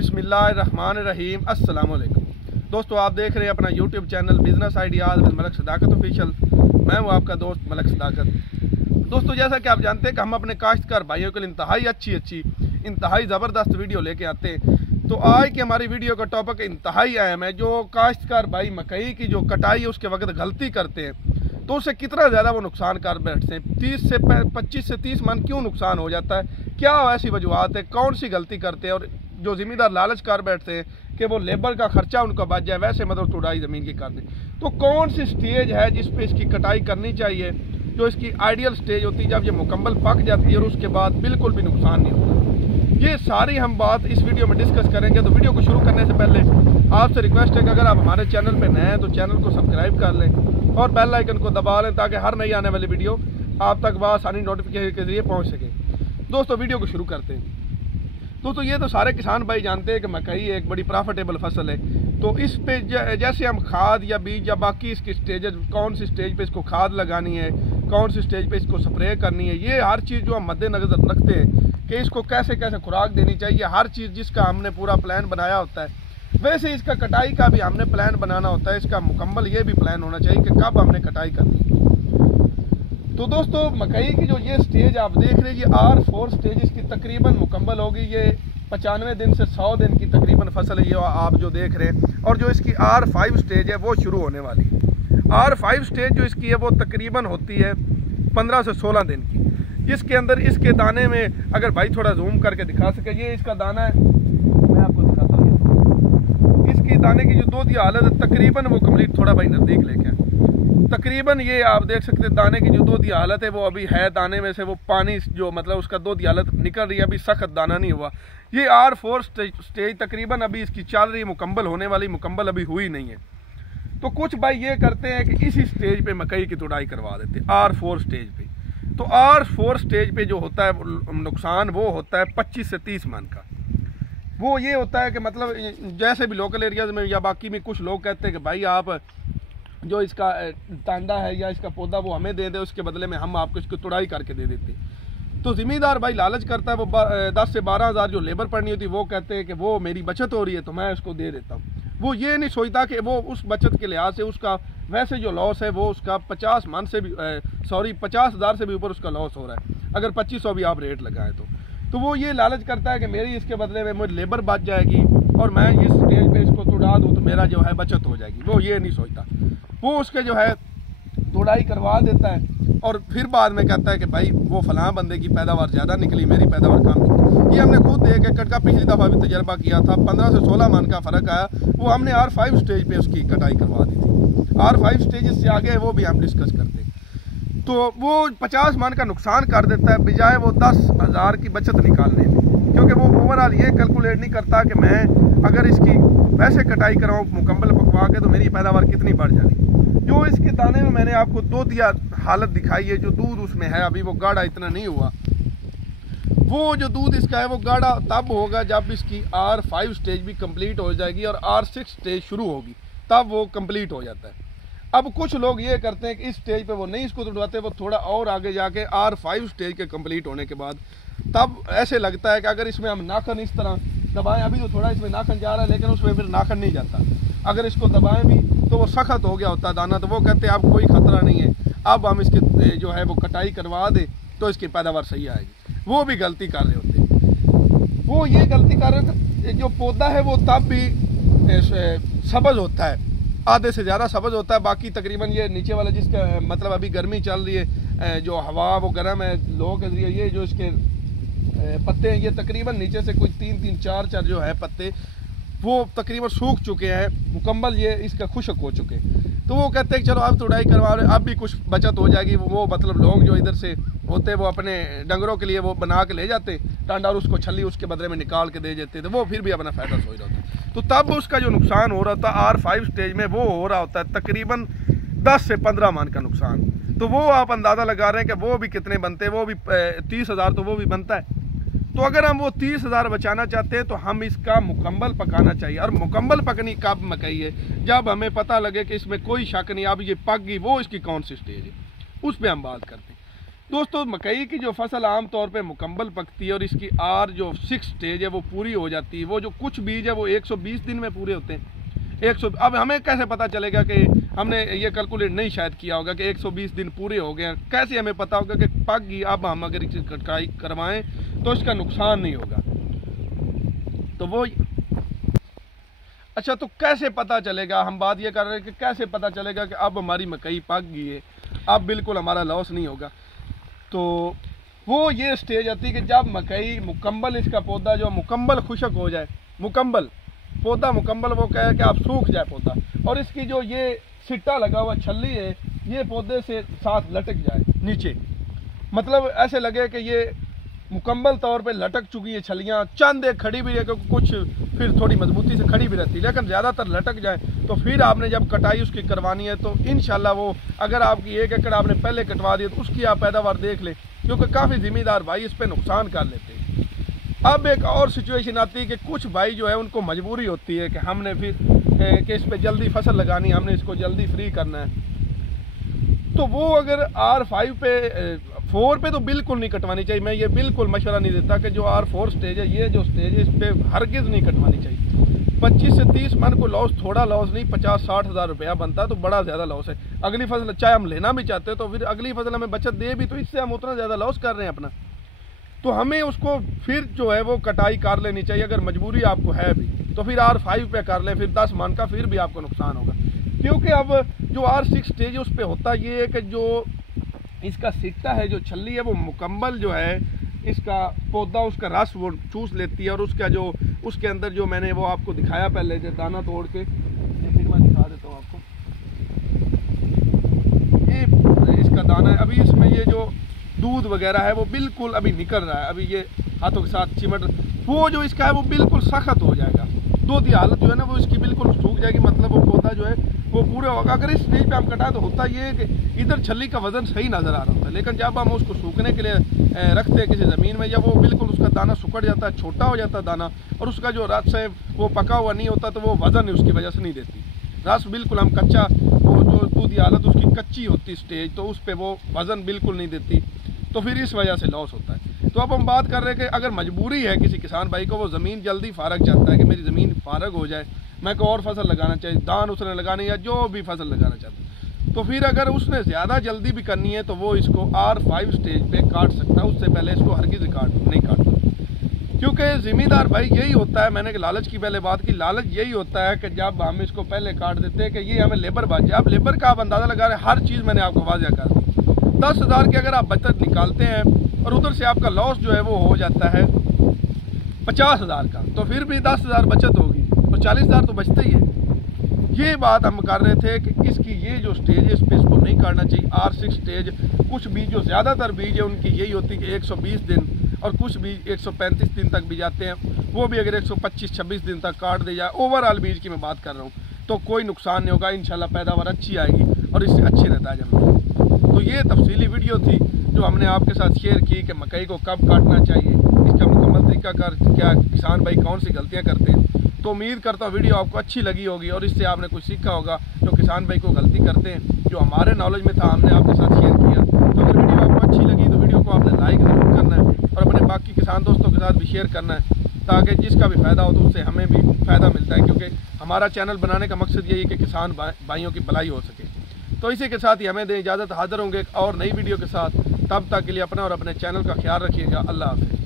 बिस्मिल्लाहिर्रहमानिर्रहीम। अस्सलाम वालेकुम दोस्तों, आप देख रहे हैं अपना YouTube channel business ideas with Malak Sadaqat official. मैं हूं आपका दोस्त मलक सदाकत। दोस्तों, जैसा कि आप जानते हैं कि हम अपने काश्तकार भाइयों के लिए इंतहाई अच्छी इंतहाई ज़बरदस्त वीडियो लेके आते हैं। तो आज की हमारी वीडियो का टॉपिक इंतहाई अहम है। जो काश्तकार भाई मकई की जो कटाई है उसके वक्त गलती करते हैं तो उससे कितना ज़्यादा वो नुकसान कर बैठते हैं। 25 से 30 मन क्यों नुकसान हो जाता है, क्या ऐसी वजूहत है, कौन सी गलती करते हैं। और जो ज़िम्मेदार लालच कर बैठते हैं कि वो लेबर का खर्चा उनका बच जाए, वैसे मतलब तुड़ाई ज़मीन की कर दें। तो कौन सी स्टेज है जिस पे इसकी कटाई करनी चाहिए, जो इसकी आइडियल स्टेज होती है जब ये मुकम्मल पक जाती है और उसके बाद बिल्कुल भी नुकसान नहीं होता। ये सारी हम बात इस वीडियो में डिस्कस करेंगे। तो वीडियो को शुरू करने से पहले आपसे रिक्वेस्ट है कि अगर आप हमारे चैनल पर नए हैं तो चैनल को सब्सक्राइब कर लें और बेल आइकन को दबा लें ताकि हर नई आने वाली वीडियो आप तक आसानी नोटिफिकेशन के जरिए पहुंच सके। दोस्तों, वीडियो को शुरू करते हैं। दोस्तों, ये तो सारे किसान भाई जानते हैं कि मकई एक बड़ी प्रॉफिटेबल फसल है। तो इस पे जैसे हम खाद या बीज या बाकी इसकी स्टेजेस, कौन सी स्टेज पे इसको खाद लगानी है, कौन सी स्टेज पे इसको स्प्रे करनी है, ये हर चीज़ जो हम मद्देनजर रखते हैं कि इसको कैसे कैसे खुराक देनी चाहिए, हर चीज़ जिसका हमने पूरा प्लान बनाया होता है, वैसे इसका कटाई का भी हमने प्लान बनाना होता है। इसका मुकम्मल ये भी प्लान होना चाहिए कि कब हमने कटाई करनी है। तो दोस्तों, मकई की जो ये स्टेज आप देख रहे हैं, ये R4 स्टेज इसकी तकरीबन मुकम्मल होगी। ये 95 दिन से 100 दिन की तकरीबन फसल है ये आप जो देख रहे हैं। और जो इसकी R5 स्टेज है वो शुरू होने वाली है। R5 स्टेज जो इसकी है वो तकरीबन होती है 15 से 16 दिन की। इसके अंदर इसके दाने में अगर भाई थोड़ा जूम करके दिखा सके, ये इसका दाना है, मैं आपको दिखाता हूँ। इसकी दाने की जो दूध हालत है तकरीबन वो कम्प्लीट, थोड़ा भाई नज़दीक लेके तकरीबन ये आप देख सकते हैं दाने की जो दूध की हालत है वो अभी है। दाने में से वो पानी जो मतलब उसका दूध की हालत निकल रही है, अभी सख्त दाना नहीं हुआ। ये R4 स्टेज तकरीबन अभी इसकी चल रही है, मुकम्मल होने वाली, मुकम्मल अभी हुई नहीं है। तो कुछ भाई ये करते हैं कि इसी स्टेज पे मकई की तुड़ाई करवा देते हैं R4 स्टेज पे। तो R4 स्टेज पे जो होता है नुकसान वो होता है 25 से 30 मन का। वो ये होता है कि मतलब जैसे भी लोकल एरियाज में या बाकी में कुछ लोग कहते हैं कि भाई आप जो इसका तांडा है या इसका पौधा वो हमें दे दे, उसके बदले में हम आपको इसको तुड़ाई करके दे देते हैं। तो ज़िम्मेदार भाई लालच करता है, वो 10 से 12 हज़ार जो लेबर पड़नी होती है वो कहते हैं कि वो मेरी बचत हो रही है तो मैं उसको दे देता हूँ। वो ये नहीं सोचता कि वो उस बचत के लिहाज से उसका वैसे जो लॉस है वो उसका 50 हज़ार से भी ऊपर उसका लॉस हो रहा है, अगर 2500 भी आप रेट लगाएं तो वो ये लालच करता है कि मेरी इसके बदले में मुझे लेबर बच जाएगी और मैं इस स्टेज पे इसको तुड़ा दूँ तो मेरा जो है बचत हो जाएगी। वो ये नहीं सोचता, वो उसके जो है तुड़ाई करवा देता है और फिर बाद में कहता है कि भाई वो फलां बंदे की पैदावार ज़्यादा निकली, मेरी पैदावार कम निकली। ये हमने खुद देख के कटका पिछली दफ़ा भी तजर्बा किया था, 15 से 16 मन का फ़र्क आया। वो हमने R5 स्टेज पे उसकी कटाई करवा दी थी। R5 स्टेज से आगे है वो भी हम डिस्कस करते हैं। तो वो 50 मन का नुकसान कर देता है बजाय वो 10,000 की बचत निकालने में, क्योंकि वो ओवरऑल ये कैलकुलेट नहीं करता कि मैं अगर इसकी वैसे कटाई कराऊँ मुकम्मल पकवा के तो मेरी पैदावार कितनी बढ़ जाएगी। जो इसके दाने में मैंने आपको दूध या हालत दिखाई है, जो दूध उसमें है अभी वो गाढ़ा इतना नहीं हुआ। वो जो दूध इसका है वो गाढ़ा तब होगा जब इसकी R5 स्टेज भी कंप्लीट हो जाएगी और R6 स्टेज शुरू होगी, तब वो कंप्लीट हो जाता है। अब कुछ लोग ये करते हैं कि इस स्टेज पे वो नहीं इसको तुड़वाते, वो थोड़ा और आगे जाके R5 स्टेज के कंप्लीट होने के बाद तब ऐसे लगता है कि अगर इसमें हम नाखन इस तरह दबाएं, अभी तो थोड़ा इसमें नाखन जा रहा है लेकिन उसमें फिर नाखन नहीं जाता, अगर इसको दबाएं भी तो वो सख्त हो गया होता है दाना। तो वो कहते हैं अब कोई ख़तरा नहीं है, अब हम इसकी जो है वो कटाई करवा दें तो इसकी पैदावार सही आएगी। वो भी गलती कर रहे होते हैं। वो ये गलती कर रहे हैं, जो पौधा है वो तब भी सब्ज़ होता है, आधे से ज़्यादा सब्ज़ होता है। बाकी तकरीबन ये नीचे वाला जिसका मतलब अभी गर्मी चल रही है, जो हवा वो गर्म है लोगों के ज़रिए, ये जो इसके पत्ते हैं ये तकरीबन नीचे से कोई 3-3, 4-4 जो है पत्ते वो तकरीबन सूख चुके हैं, मुकम्मल ये इसका खुश्क हो चुके हैं। तो वो कहते हैं कि चलो अब तुड़ाई करवा रहे, अब भी कुछ बचत हो जाएगी। वो मतलब लोग जो इधर से होते वो अपने डंगरों के लिए वो बना के ले जाते टांडा और उसको छली उसके बदले में निकाल के दे देते, तो वो फिर भी अपना फ़ायदा सोच रहा होता। तो तब उसका जो नुकसान हो रहा था R5 स्टेज में वो हो रहा होता है तकरीबन 10 से 15 मन का नुकसान। तो वो आप अंदाज़ा लगा रहे हैं कि वो भी कितने बनते हैं, वो भी 30,000 तो वो भी बनता है। तो अगर हम वो 30,000 बचाना चाहते हैं तो हम इसका मुकम्मल पकाना चाहिए। और मुकम्मल पकनी कब मकई है, जब हमें पता लगे कि इसमें कोई शक नहीं अब ये पक गई, वो इसकी कौन सी स्टेज है, उस पर हम बात करते हैं। दोस्तों मकई की जो फसल आम तौर पे मुकम्मल पकती है और इसकी आर जो 6 स्टेज है वो पूरी हो जाती है। वो जो कुछ बीज है वो 120 दिन में पूरे होते हैं। 100 अब हमें कैसे पता चलेगा कि हमने ये कैलकुलेट नहीं शायद किया होगा कि 120 दिन पूरे हो गए हैं। कैसे हमें पता होगा कि पक गई, अब हम अगर इसे कटाई करवाएं तो इसका नुकसान नहीं होगा। तो वो अच्छा, तो कैसे पता चलेगा? हम बात ये कर रहे हैं कि कैसे पता चलेगा कि अब हमारी मकई पक गई है, अब बिल्कुल हमारा लॉस नहीं होगा। तो वो ये स्टेज आती है कि जब मकई मुकम्मल, इसका पौधा जो मुकम्मल खुशक हो जाए, मुकम्मल पौधा मुकम्मल, वो कहे कि आप सूख जाए पौधा, और इसकी जो ये सिट्टा लगा हुआ छल्ली है ये पौधे से साथ लटक जाए नीचे, मतलब ऐसे लगे कि ये मुकम्मल तौर पे लटक चुकी है छलियाँ। चंद एक खड़ी भी है, क्योंकि कुछ फिर थोड़ी मजबूती से खड़ी भी रहती है, लेकिन ज़्यादातर लटक जाए तो फिर आपने जब कटाई उसकी करवानी है तो इंशाल्लाह वो, अगर आपकी 1 एकड़ आपने पहले कटवा दिया तो उसकी आप पैदावार देख लें, क्योंकि काफ़ी ज़िम्मेदार भाई इस पर नुकसान कर लेते हैं। अब एक और सिचुएशन आती है कि कुछ भाई जो है उनको मजबूरी होती है कि हमने फिर कि इस पर जल्दी फसल लगानी है, हमने इसको जल्दी फ्री करना है। तो वो अगर R5 पे 4 पे तो बिल्कुल नहीं कटवानी चाहिए। मैं ये बिल्कुल मशवरा नहीं देता कि जो R4 स्टेज है, ये जो स्टेज है, इस पर हरगिज़ नहीं कटवानी चाहिए। 25 से 30 मन को लॉस, थोड़ा लॉस नहीं, 50-60 हज़ार रुपया बनता है तो बड़ा ज़्यादा लॉस है। अगली फसल चाहे हम लेना भी चाहते हैं तो फिर अगली फसल हमें बचत दे भी, तो इससे हम उतना ज़्यादा लॉस कर रहे हैं अपना। तो हमें उसको फिर जो है वो कटाई कर लेनी चाहिए। अगर मजबूरी आपको है भी तो फिर R5 पे कर लें, फिर 10 मन का फिर भी आपको नुकसान होगा। क्योंकि अब जो R6 स्टेज है उस पर होता ये है कि जो इसका सिट्टा है, जो छल्ली है, वो मुकम्मल जो है इसका पौधा, उसका रस वो चूस लेती है, और उसका जो उसके अंदर जो मैंने वो आपको दिखाया पहले, जो दाना तोड़ के, फिर मैं दिखा देता हूँ आपको। ये इसका दाना है, अभी इसमें ये जो दूध वगैरह है वो बिल्कुल अभी निकल रहा है, अभी ये हाथों के साथ चिमट, वो जो इसका है वो बिल्कुल सख्त हो जाएगा। दूध की हालत जो है ना वो इसकी बिल्कुल सूख जाएगी, मतलब वो पौधा जो है वो पूरा होगा। अगर इस स्टेज पे हम कटाएं तो होता ये है कि इधर छल्ली का वजन सही नज़र आ रहा होता है, लेकिन जब हम उसको सूखने के लिए रखते हैं किसी ज़मीन में, या वो बिल्कुल उसका दाना सुकड़ जाता है, छोटा हो जाता है दाना, और उसका जो रस है वो पका हुआ नहीं होता, तो वो वज़न उसकी वजह से नहीं देती। रस बिल्कुल हम कच्चा, वो जो दूध की हालत उसकी कच्ची होती स्टेज, तो उस पर वो वज़न बिल्कुल नहीं देती, तो फिर इस वजह से लॉस होता है। तो अब हम बात कर रहे हैं कि अगर मजबूरी है किसी किसान भाई को, वो ज़मीन जल्दी फारग चाहता है कि मेरी ज़मीन फारग हो जाए, मैं कोई और फसल लगाना चाहिए, धान उसने लगानी या जो भी फसल लगाना चाहता है, तो फिर अगर उसने ज़्यादा जल्दी भी करनी है तो वो इसको R5 स्टेज पे काट सकता है, उससे पहले इसको हरगिज़ नहीं काटता। क्योंकि ज़िम्मेदार भाई यही होता है, मैंने लालच की पहले बात की, लालच यही होता है कि जब हम इसको पहले काट देते हैं कि ये हमें लेबर बात जाए। अब लेबर का आप अंदाज़ा लगा रहे हैं, हर चीज़ मैंने आपको वाज़ह कर दी। 10 हज़ार की अगर आप बचत निकालते हैं और उधर से आपका लॉस जो है वो हो जाता है 50 हज़ार का, तो फिर भी 10 हज़ार बचत होगी और 40 हज़ार तो बचते ही है। ये बात हम कर रहे थे कि इसकी ये जो स्टेज है इस पर इसको नहीं काटना चाहिए। R6 स्टेज, कुछ बीज जो ज़्यादातर बीज है उनकी यही होती है कि 120 दिन, और कुछ बीज 135 दिन तक भी जाते हैं, वो भी अगर 125-26 दिन तक काट दे जाए, ओवरऑल बीज की मैं बात कर रहा हूँ, तो कोई नुकसान नहीं होगा। इंशाल्लाह पैदावार अच्छी आएगी और इससे अच्छे नतीजे मिलेंगे। तो ये तफसीली वीडियो थी जो हमने आपके साथ शेयर की कि मकई को कब काटना चाहिए, इसका मुकम्मल तरीका कर, क्या किसान भाई कौन सी गलतियाँ करते हैं। तो उम्मीद करता हूँ वीडियो आपको अच्छी लगी होगी और इससे आपने कुछ सीखा होगा, जो किसान भाई को गलती करते हैं, जो हमारे नॉलेज में था हमने आपके साथ शेयर किया। तो अगर वीडियो आपको अच्छी लगी तो वीडियो को आपने लाइक ज़रूर करना है और अपने बाकी किसान दोस्तों के साथ भी शेयर करना है, ताकि जिसका भी फ़ायदा हो तो उससे हमें भी फ़ायदा मिलता है। क्योंकि हमारा चैनल बनाने का मकसद यही है कि किसान भाइयों की भलाई हो सके। तो इसी के साथ ही हमें दें इजाज़त, हाज़िर होंगे एक और नई वीडियो के साथ। तब तक के लिए अपना और अपने चैनल का ख्याल रखिएगा। अल्लाह हाफ़िज़।